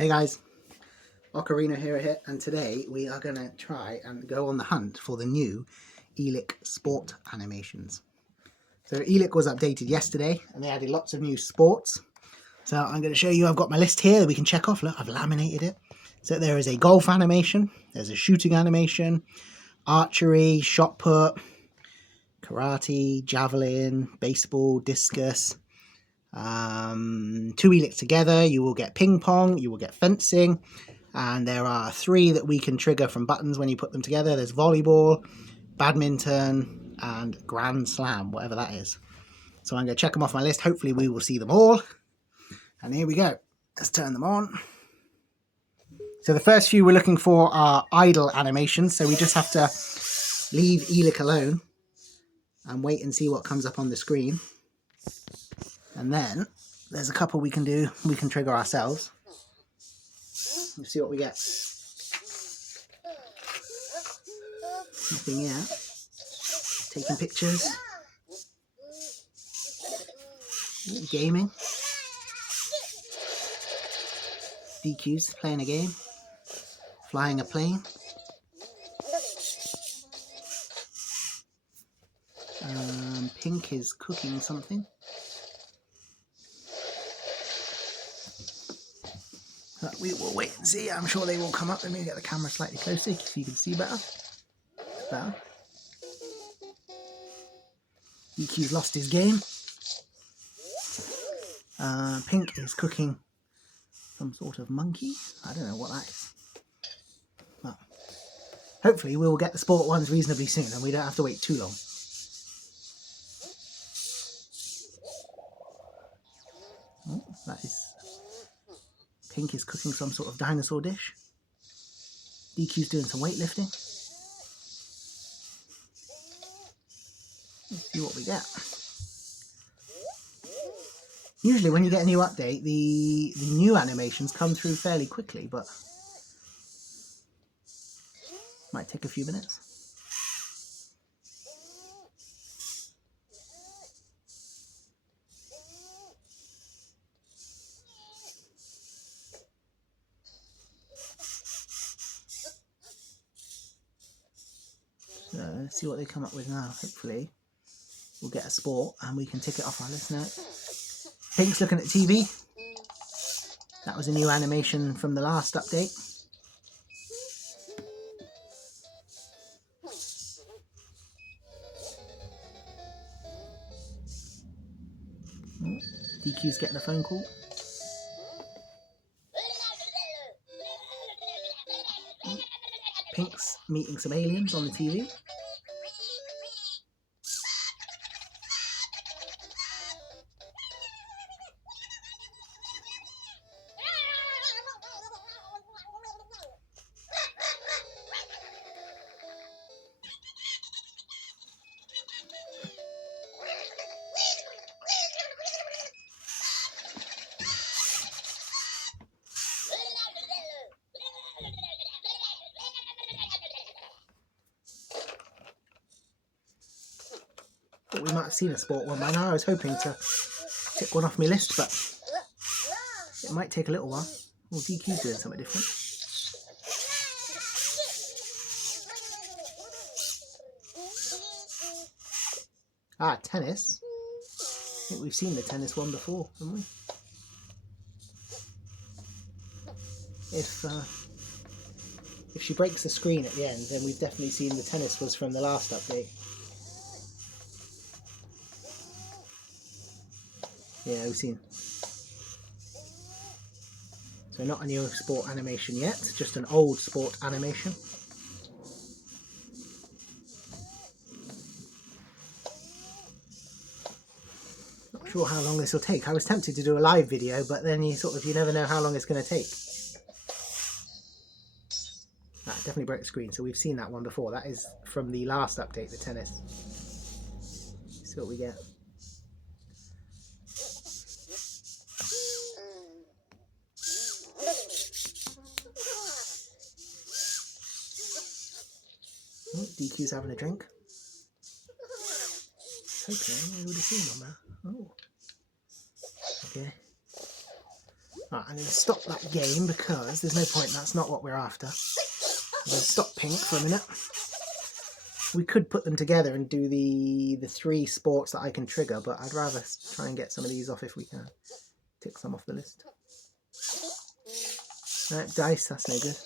Hey guys, Ocarina here, and today we are going to try and go on the hunt for the new Eilik sport animations. So Eilik was updated yesterday and they added lots of new sports. So I'm going to show you, I've got my list here that we can check off. Look, I've laminated it. So there is a golf animation, there's a shooting animation, archery, shot put, karate, javelin, baseball, discus. 2 Eiliks together, you will get ping pong, you will get fencing, and there are 3 that we can trigger from buttons when you put them together. There's volleyball, badminton, and grand slam, whatever that is. So I'm going to check them off my list. Hopefully we will see them all. And here we go. Let's turn them on. So the first few we're looking for are idle animations. So we just have to leave Eilik alone and wait and see what comes up on the screen. And then there's a couple we can do, we can trigger ourselves. Let's see what we get. Nothing yet. Taking pictures. Gaming. DQs, playing a game. Flying a plane. Pink is cooking something. But we will wait and see. I'm sure they will come up. Let me get the camera slightly closer so you can see better. Better. DQ's lost his game. Pink is cooking some sort of monkey. I don't know what that is. But hopefully we will get the sport ones reasonably soon and we don't have to wait too long. Oh, that is... Pink is cooking some sort of dinosaur dish. DQ's doing some weightlifting. Let's see what we get. Usually when you get a new update, the new animations come through fairly quickly, but might take a few minutes. So let's see what they come up with now. Hopefully we'll get a sport and we can tick it off our list now. Pink's looking at TV. That was a new animation from the last update. DQ's getting a phone call. Pink's meeting some aliens on the TV. Thought we might have seen a sport one by now. I was hoping to tick one off my list, but it might take a little while. Oh, DQ's doing something different. Ah, tennis. I think we've seen the tennis one before, haven't we? If she breaks the screen at the end, then we've definitely seen the tennis was from the last update. Yeah, we've seen. So not a new sport animation yet, just an old sport animation. Not sure how long this will take. I was tempted to do a live video, but then you never know how long it's going to take. That definitely broke the screen, so we've seen that one before. That is from the last update, the tennis. Let's see what we get. Oh, DQ's having a drink. Okay, I would have seen one there. Oh. Okay. Right, I'm going to stop that game because there's no point, that's not what we're after. I'm going to stop Pink for a minute. We could put them together and do the 3 sports that I can trigger, but I'd rather try and get some of these off if we can. Tick some off the list. No, dice, that's no good.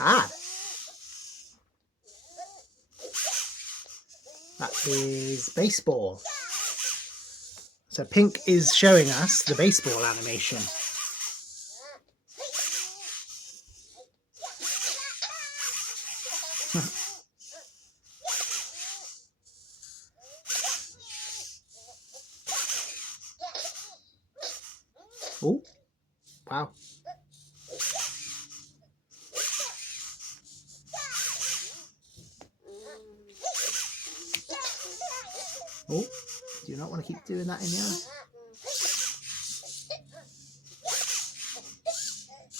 Ah! That is baseball. So Pink is showing us the baseball animation. Oh, wow. Oh, do you not want to keep doing that in the eye?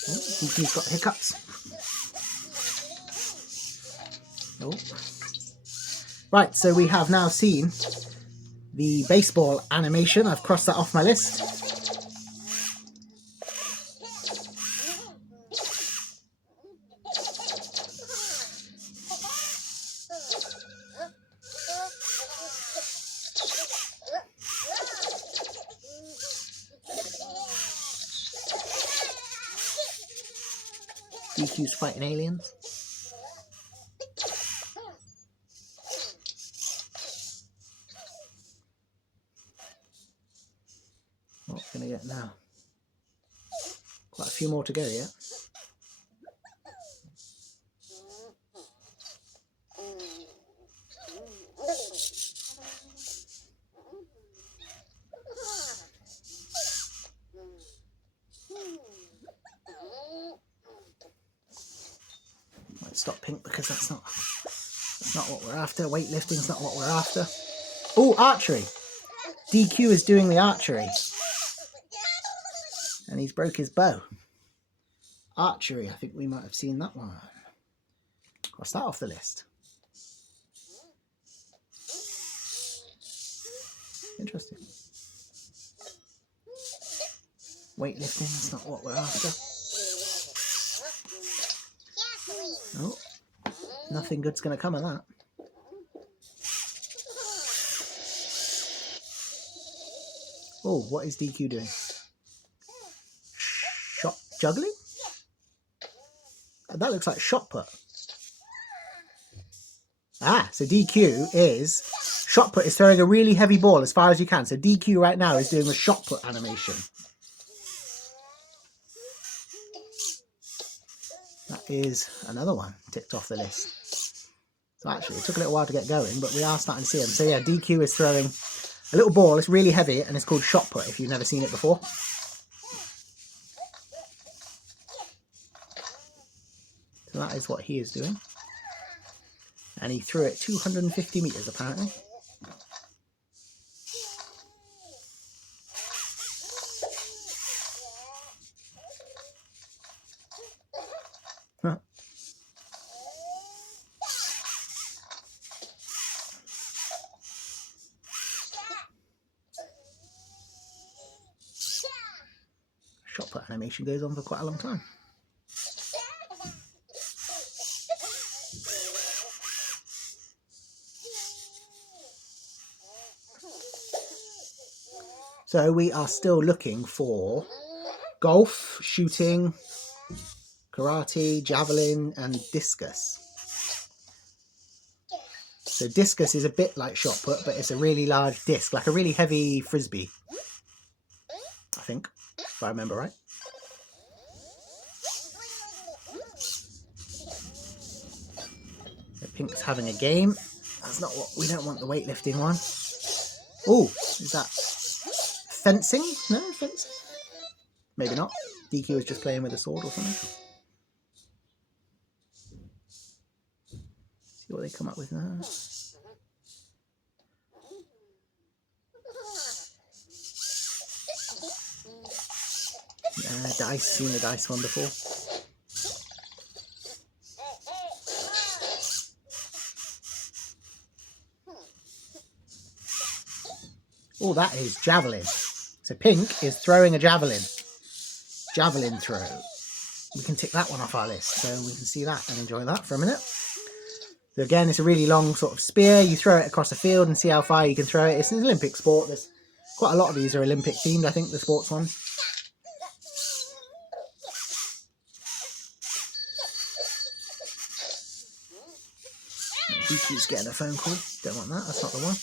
Oh, he's got hiccups. Oh. Right, so we have now seen the baseball animation. I've crossed that off my list. DQ's fighting aliens. What are we going to get now? Quite a few more to go yet. Might stop Pink because that's not what we're after. Weightlifting's not what we're after. Oh, archery. DQ is doing the archery. And he's broke his bow. Archery, I think we might have seen that one. Cross that off the list. Interesting. Weightlifting, that's not what we're after. Oh, nothing good's going to come of that. Oh, what is DQ doing? Shot juggling? That looks like shot put. Ah, so DQ is... Shot put is throwing a really heavy ball as far as you can. So DQ right now is doing the shot put animation. That is another one ticked off the list. So actually, it took a little while to get going, but we are starting to see them. So yeah, DQ is throwing a little ball. It's really heavy, and it's called shot put if you've never seen it before. So that is what he is doing. And he threw it 250 metres apparently. Huh. Shot put animation goes on for quite a long time. So we are still looking for golf, shooting, karate, javelin, and discus. So discus is a bit like shot put, but it's a really large disc, like a really heavy frisbee, I think, if I remember right. So Pink's having a game. That's not what we don't want the weightlifting one. Oh, is that fencing? No, fencing? Maybe not. DQ is just playing with a sword or something. See what they come up with now. Dice, seen the dice one before. Oh, that is javelin. So pink is throwing a javelin. Javelin throw. We can tick that one off our list, so we can see that and enjoy that for a minute. So again, it's a really long sort of spear. You throw it across a field and see how far you can throw it. It's an Olympic sport. There's quite a lot of these are Olympic themed, I think, the sports ones. He keeps getting a phone call. Don't want that. That's not the one.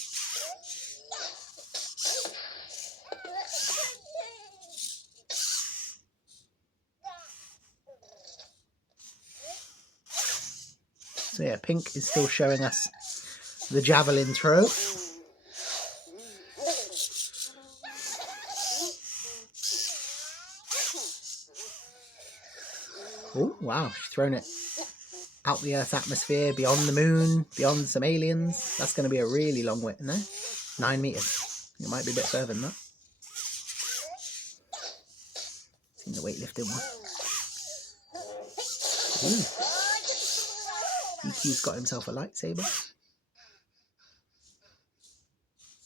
So yeah, pink is still showing us the javelin throw. Oh, wow. She's thrown it out the Earth's atmosphere, beyond the moon, beyond some aliens. That's going to be a really long way, no? 9 meters. It might be a bit further than that. Seen the weightlifting one. Ooh. EQ's got himself a lightsaber.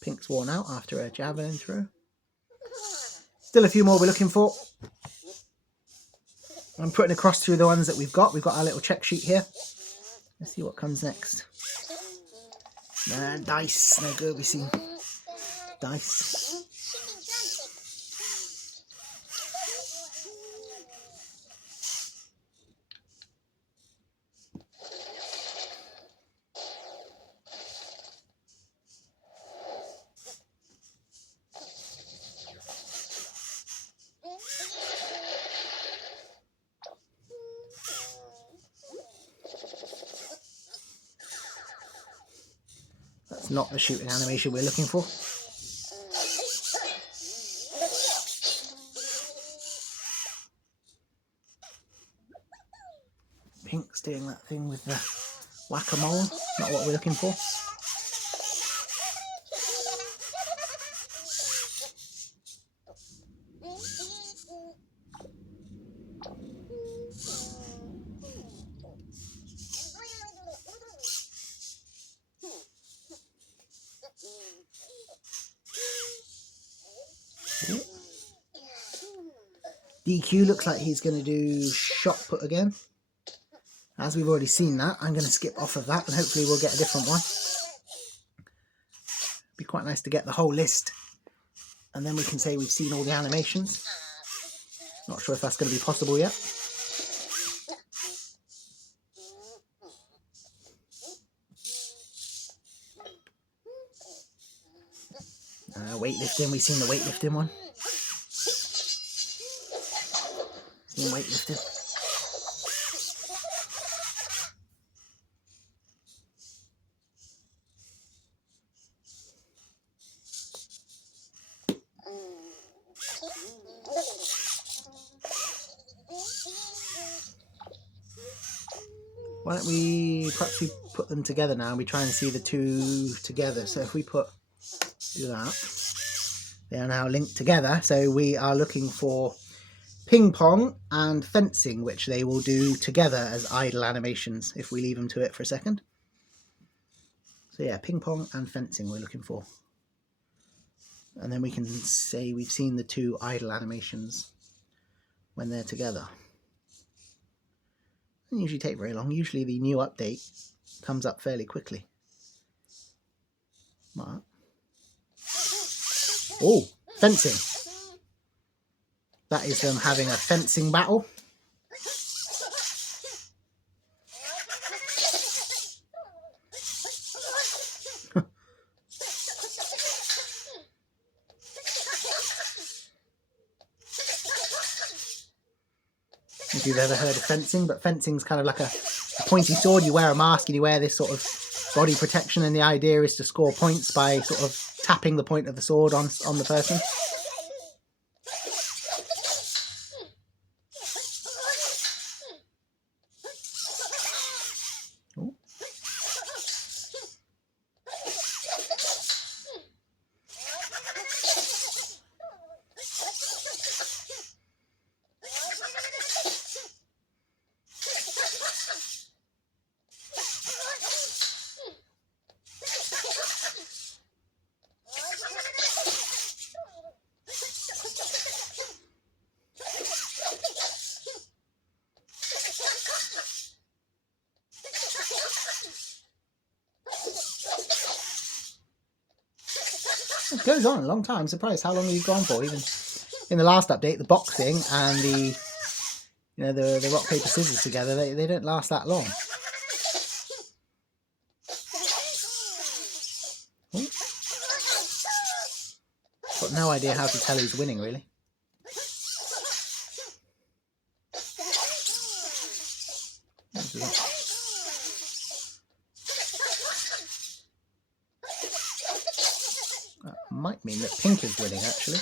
Pink's worn out after a javelin throw. Still a few more we're looking for. I'm putting across through the ones that we've got. We've got our little check sheet here. Let's see what comes next. Dice. No good. We've seen dice. That's not the shooting animation we're looking for. Pink's doing that thing with the whack-a-mole. Not what we're looking for. DQ looks like he's going to do shot put again. As we've already seen that, I'm going to skip off of that and hopefully we'll get a different one. Be quite nice to get the whole list and then we can say we've seen all the animations. Not sure if that's going to be possible yet. Weightlifting, we've seen the weightlifting one. Seen weightlifting. Why don't we perhaps we put them together now and we try and see the two together. So if we do that, they are now linked together. So we are looking for ping pong and fencing, which they will do together as idle animations if we leave them to it for a second. So yeah, ping pong and fencing we're looking for. And then we can say we've seen the two idle animations when they're together. Doesn't usually take very long. Usually the new update comes up fairly quickly. But... oh, fencing. That is them having a fencing battle. If you've ever heard of fencing, but fencing's kind of like a pointy sword. You wear a mask and you wear this sort of body protection, and the idea is to score points by sort of tapping the point of the sword on the person. Ooh. It goes on a long time. I'm surprised how long he's gone for. Even in the last update, the boxing and the the rock paper scissors together, they don't last that long. Ooh. Got no idea how to tell who's winning, really. That might mean that pink is winning, actually.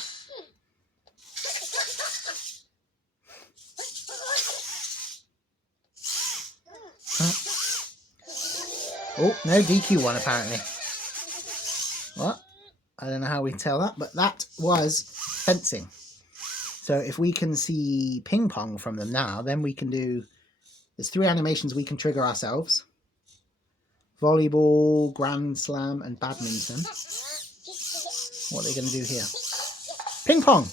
Oh, no, DQ won apparently. What? I don't know how we tell that, but that was fencing. So if we can see ping pong from them now, then we can do... There's 3 animations we can trigger ourselves. Volleyball, Grand Slam, and badminton. What are they going to do here? Ping pong!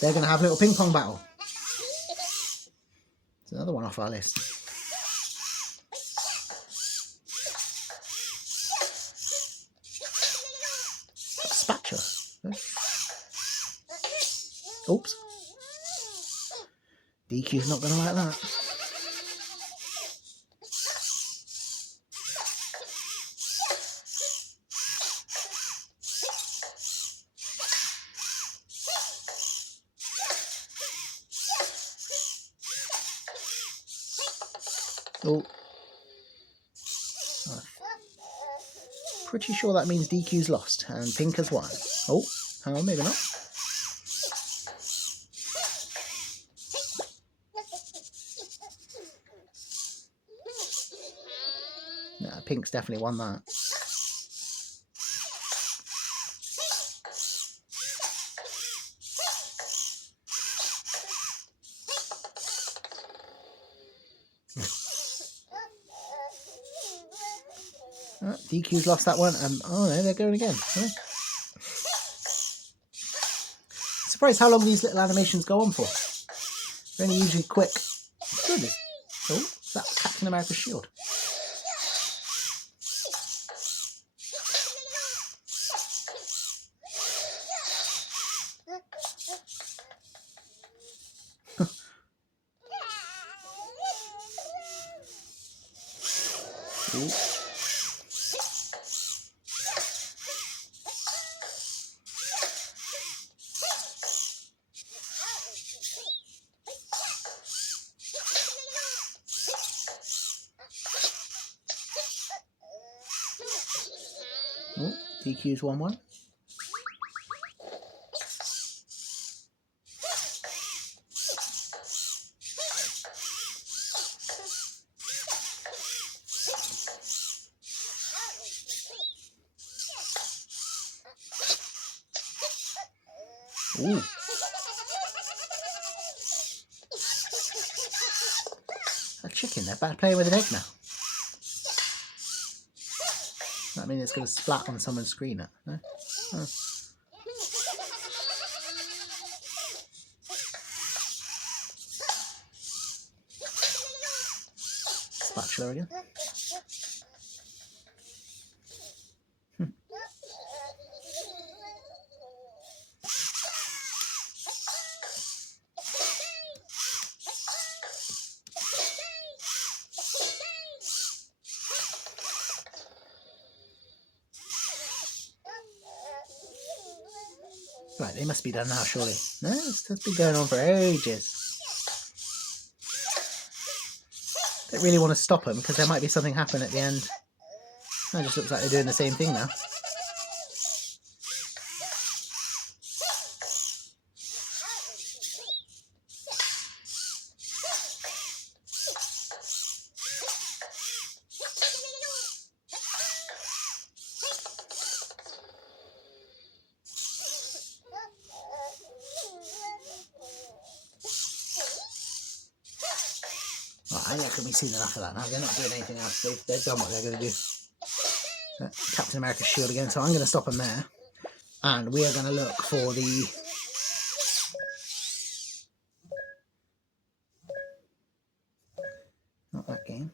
They're going to have a little ping pong battle. It's another one off our list. Spatula. Oops. DQ's not going to like that. Oh. Pretty sure that means DQ's lost and pink has won. Oh, hang on, maybe not. Nah, pink's definitely won that. DQ's lost that one. Oh no, they're going again. Surprised how long these little animations go on for. They're only usually quick. Good. Oh, that's Captain America's shield. Ooh. Oh, DQ's 1-1. Ooh. A chicken, they're back playing with an egg now. That means it's going to splat on someone's screen. No? Oh. Spatula again. Right, they must be done now, surely. No, it's been going on for ages. Don't really want to stop them because there might be something happen at the end. It just looks like they're doing the same thing now. I reckon we've seen enough of that now. They're not doing anything else. They've done what they're going to do. Captain America's shield again. So I'm going to stop them there. And we are going to look for the... Not that game.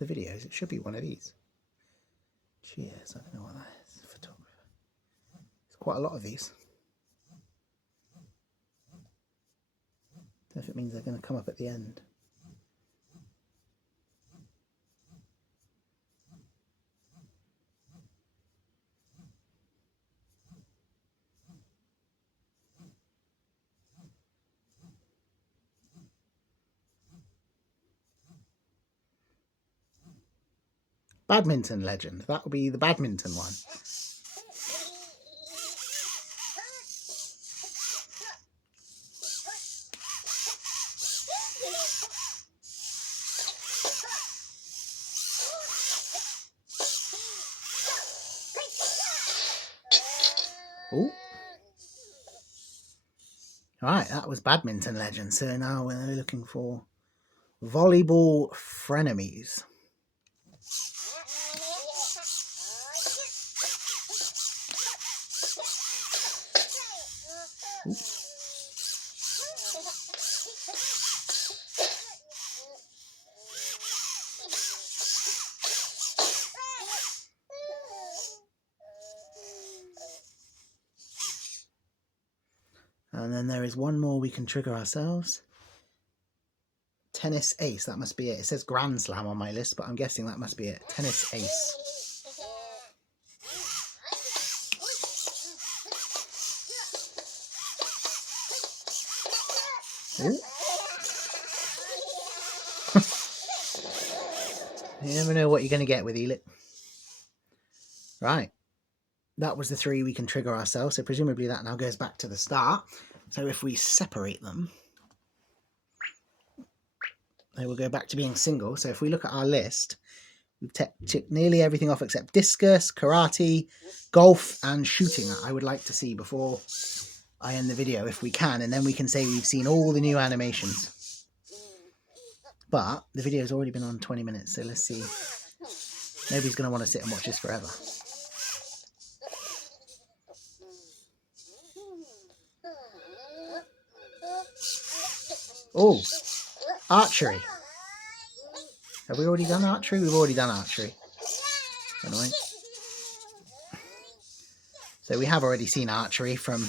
The videos. It should be one of these. Cheers. I don't know what that is. Photographer. quite a lot of these. If it means they're going to come up at the end. Badminton legend. That will be the badminton one. Oh. Right, that was badminton legend. So now we're looking for volleyball frenemies. Ooh. And then there is one more we can trigger ourselves. Tennis ace, that must be it. It says Grand Slam on my list, but I'm guessing that must be it. Tennis ace. Ooh. You never know what you're going to get with Eilik. Right. That was the 3 we can trigger ourselves. So presumably that now goes back to the start. So if we separate them, they will go back to being single. So if we look at our list, we've ticked nearly everything off except discus, karate, golf, and shooting. I would like to see before I end the video if we can, and then we can say we've seen all the new animations. But the video's already been on 20 minutes, so let's see. Nobody's going to want to sit and watch this forever. Oh, archery. Have we already done archery? We've already done archery. Annoying. So we have already seen archery from...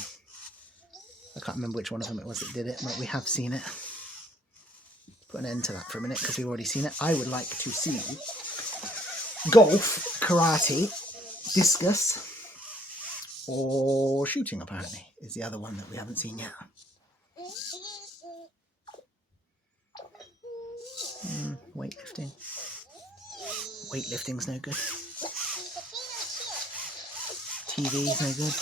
I can't remember which one of them it was that did it, but we have seen it. Put an end to that for a minute because we've already seen it. I would like to see golf, karate, discus, or shooting, apparently, is the other one that we haven't seen yet. Weightlifting. Weightlifting's no good. TV's no good.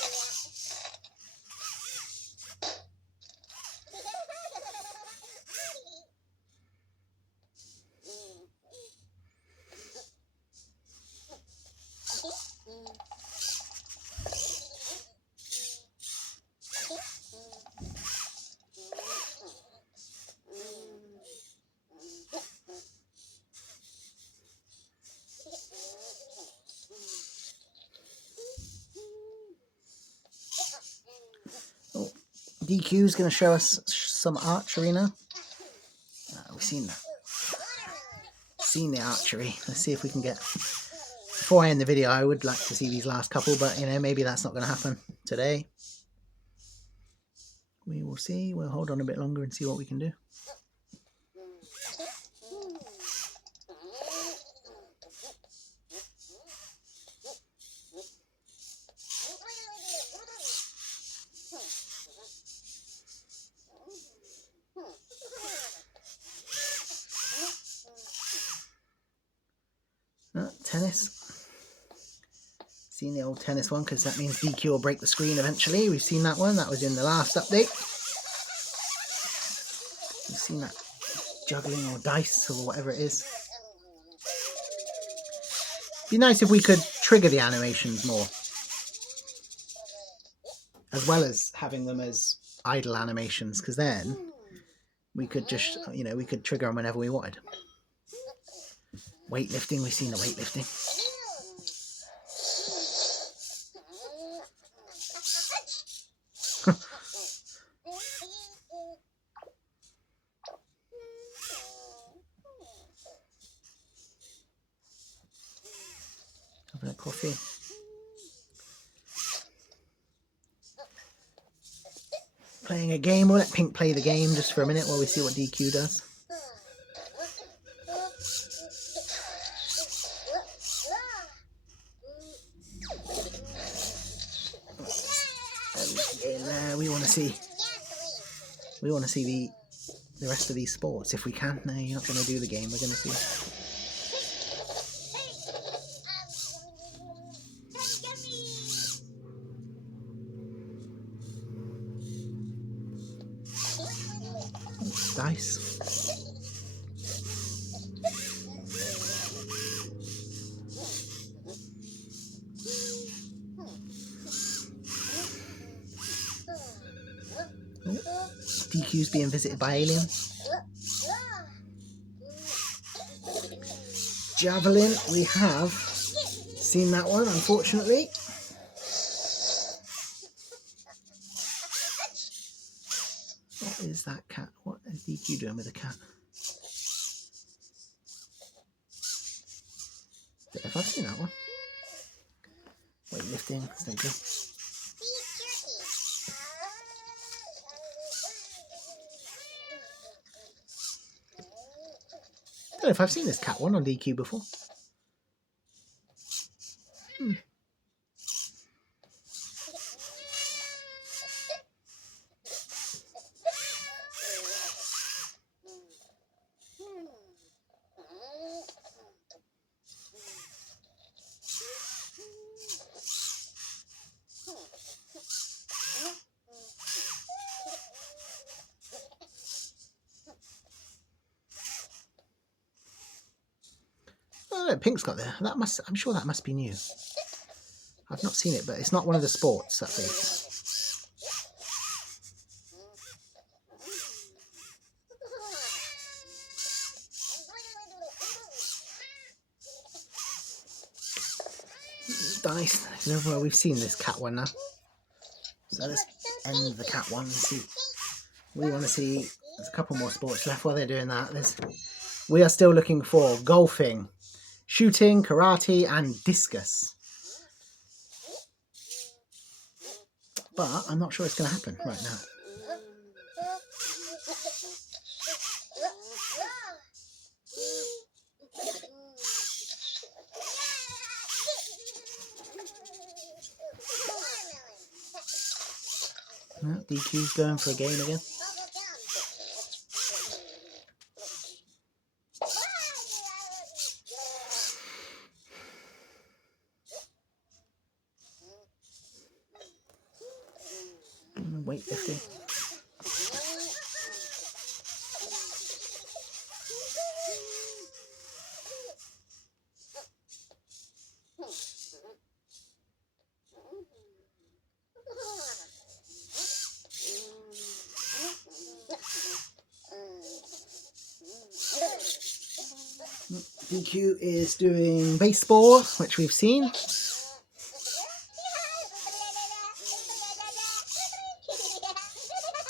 DQ is going to show us some archery now. We've seen that. Seen the archery. Let's see if we can get... Before I end the video, I would like to see these last couple, but you know, maybe that's not going to happen today. We will see. We'll hold on a bit longer and see what we can do. Tennis. Seen the old tennis one because that means DQ will break the screen eventually. We've seen that one. That was in the last update. We've seen that juggling or dice or whatever it is. It'd be nice if we could trigger the animations more, as well as having them as idle animations, because then we could just, you know, we could trigger them whenever we wanted. Weightlifting, we've seen the weightlifting. Having a coffee. playing a game. We'll let Pink play the game just for a minute while we see what DQ does. We want to see the rest of these sports if we can. No, you're not going to do the game. We're going to see. Dice. DQ's being visited by aliens. Javelin, we have seen that one, unfortunately. What is that cat? What is DQ doing with the cat? If I've seen that one. Weightlifting, it's no good. I don't know if I've seen this cat one on DQ before. Oh, no, Pink's got there. I'm sure that must be new. I've not seen it, but it's not one of the sports, that thing. Dice. Well, we've seen this cat one now. So let's end the cat one and see. We want to see. There's a couple more sports left. While they're doing that, we are still looking for golfing, shooting, karate, and discus. But I'm not sure it's going to happen right now. DQ's going for a game again. Weightlifting. DQ is doing baseball, which we've seen.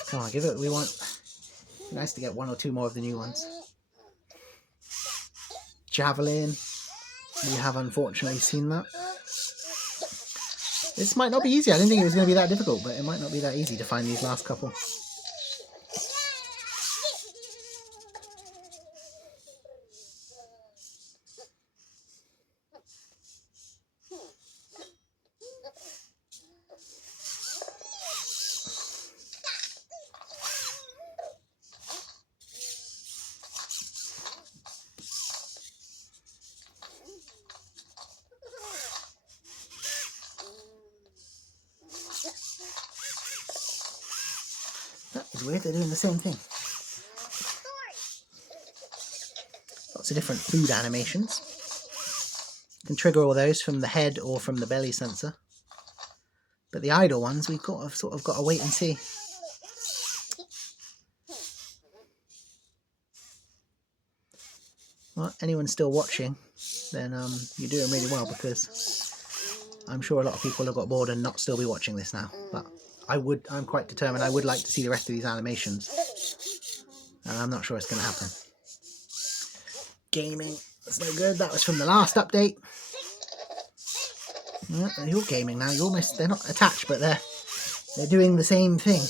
Come on, give it. We want. Nice to get one or two more of the new ones. Javelin. We have unfortunately seen that. This might not be easy. I didn't think it was going to be that difficult, but it might not be that easy to find these last couple. That is weird, they're doing the same thing. Lots of different food animations. You can trigger all those from the head or from the belly sensor. But the idle ones, we've sort of got to wait and see. Well, anyone still watching, then you're doing really well, because I'm sure a lot of people have got bored and not still be watching this now. But I'm quite determined. I would like to see the rest of these animations, and I'm not sure it's going to happen. Gaming, that's no good. That was from the last update. Yeah, you're gaming now. They're not attached, but they're doing the same thing.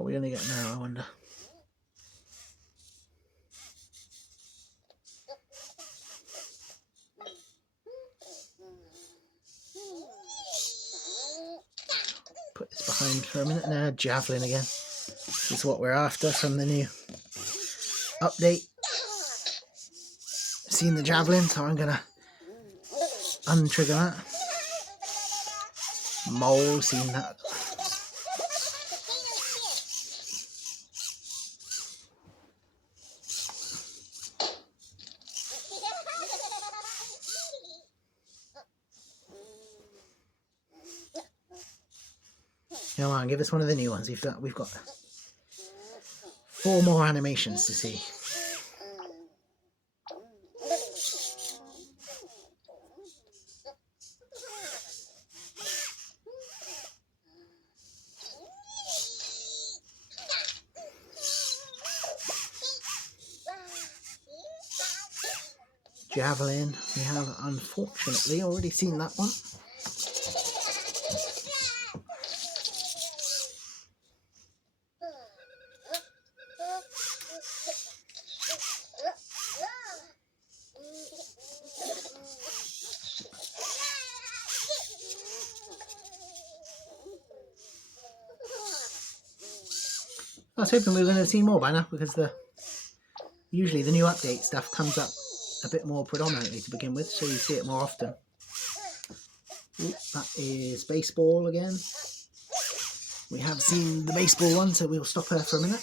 What are we going to get now, I wonder? Put this behind for a minute now. Javelin again. This is what we're after from the new update. Seen the javelin, so I'm going to untrigger that. Mole, seen that. Come on, give us one of the new ones. We've got 4 more animations to see. Javelin, we have unfortunately already seen that one. I was hoping we were going to see more by now, because usually the new update stuff comes up a bit more predominantly to begin with, so you see it more often. Ooh, that is baseball again. We have seen the baseball one, so we'll stop her for a minute.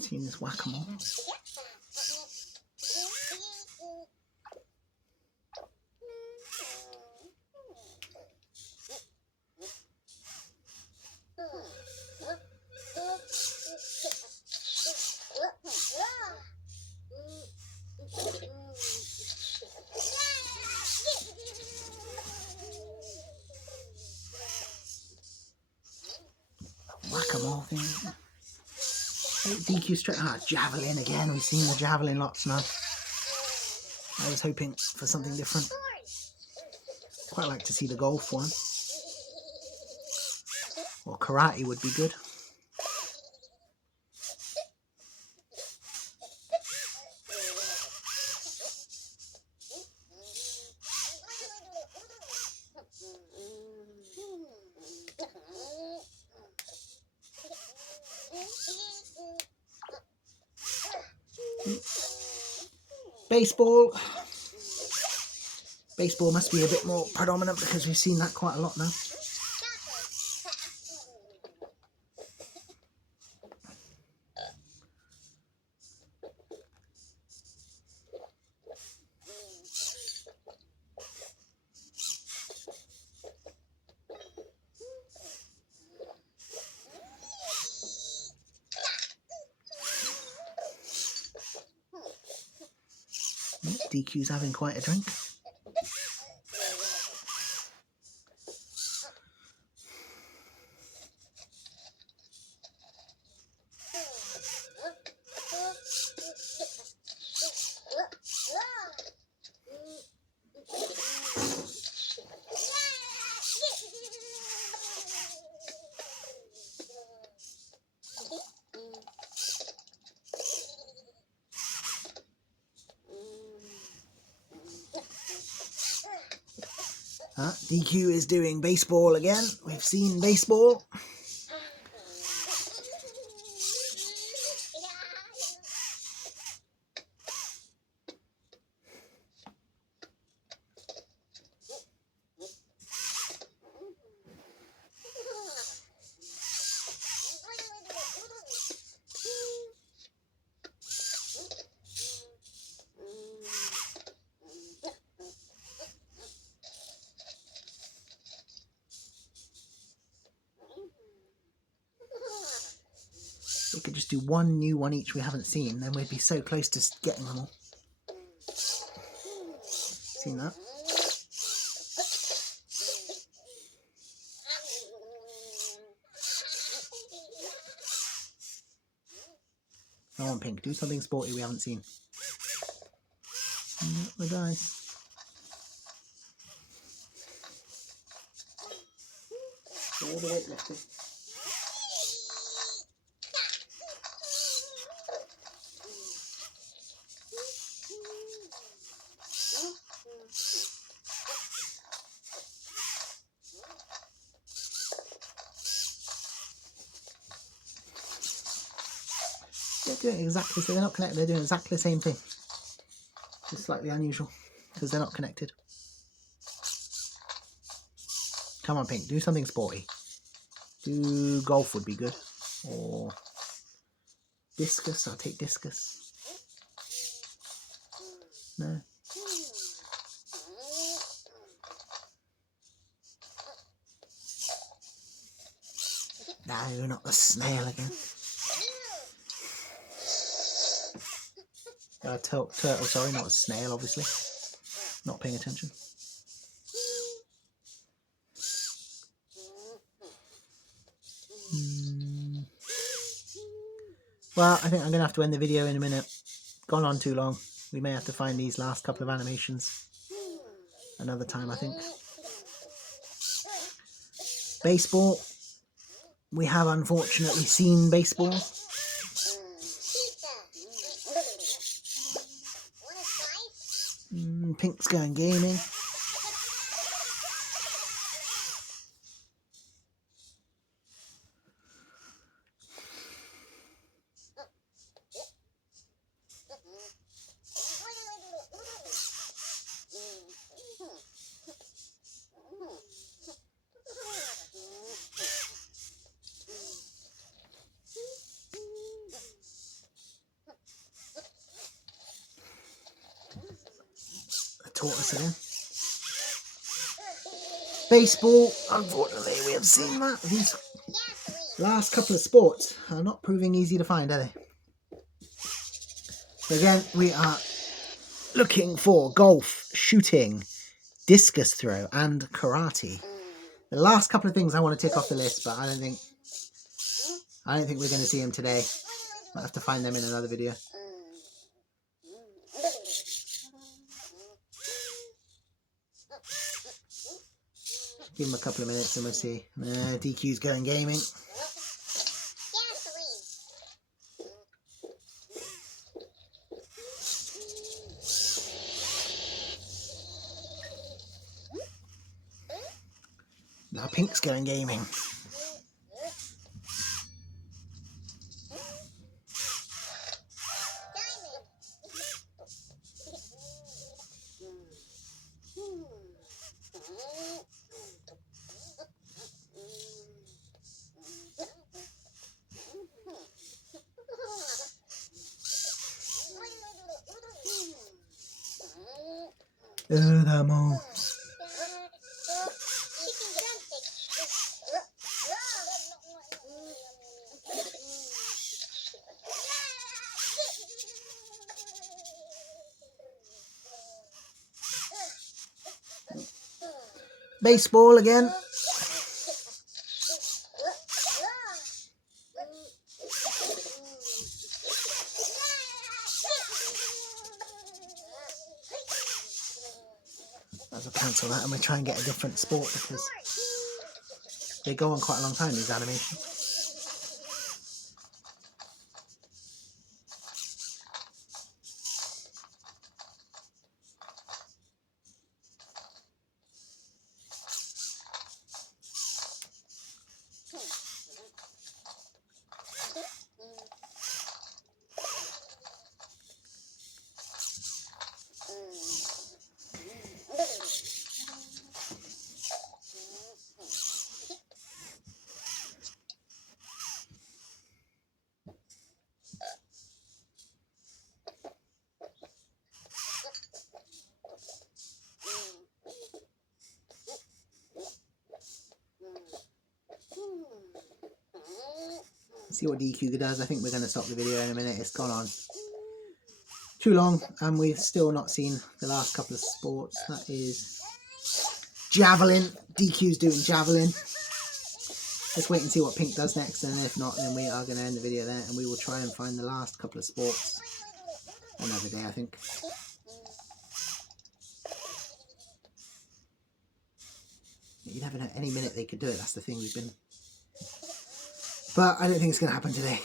Seen this whack-a-mole. Whack-a-mole thing. DQ straight. Javelin again. We've seen the javelin lots now. I was hoping for something different. Quite like to see the golf one. Or karate would be good. Baseball. Baseball must be a bit more predominant because we've seen that quite a lot now. DQ's having quite a drink. DQ is doing baseball again. We've seen baseball. We could just do one new one each we haven't seen, then we'd be so close to getting them all. Seen that? Come on, Pink, do something sporty we haven't seen. Not the dice. All the weightlifting. They're doing exactly, so they're not connected, they're doing exactly the same thing. Just slightly unusual, because they're not connected. Come on, Pink, do something sporty. Do golf would be good. Or discus, I'll take discus. No. No, not the snail again. Turtle, sorry, not a snail, obviously. Not paying attention. Well, I think I'm going to have to end the video in a minute. Gone on too long. We may have to find these last couple of animations another time, I think. Baseball. We have unfortunately seen baseball. Pink's going gaming. Tortoise again. Baseball, unfortunately, we have seen that. These last couple of sports are not proving easy to find, are they? So again, we are looking for golf, shooting, discus throw, and karate. The last couple of things I want to tick off the list, but I don't think we're going to see them today. Might have to find them in another video. Give him a couple of minutes and we'll see. DQ's going gaming. Now Pink's going gaming. That move. Baseball again. I'll cancel that and we'll try and get a different sport because they go on quite a long time, these animations. See what DQ does. I think we're going to stop the video in a minute. It's gone on too long and we've still not seen the last couple of sports. That is javelin. DQ's doing javelin. Let's wait and see what Pink does next, and if not, then we are going to end the video there and we will try and find the last couple of sports another day, I think. you never know. Any minute they could do it. That's the thing. But I don't think it's going to happen today.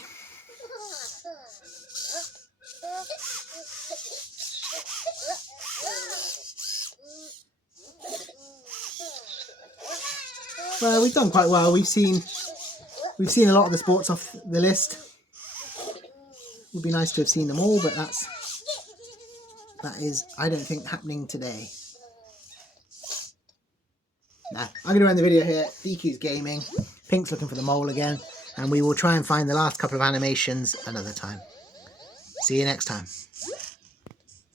Well, we've done quite well. We've seen a lot of the sports off the list. Would be nice to have seen them all, but that is, I don't think, happening today. Nah, I'm going to end the video here. DQ's gaming. Pink's looking for the mole again. And we will try and find the last couple of animations another time. See you next time.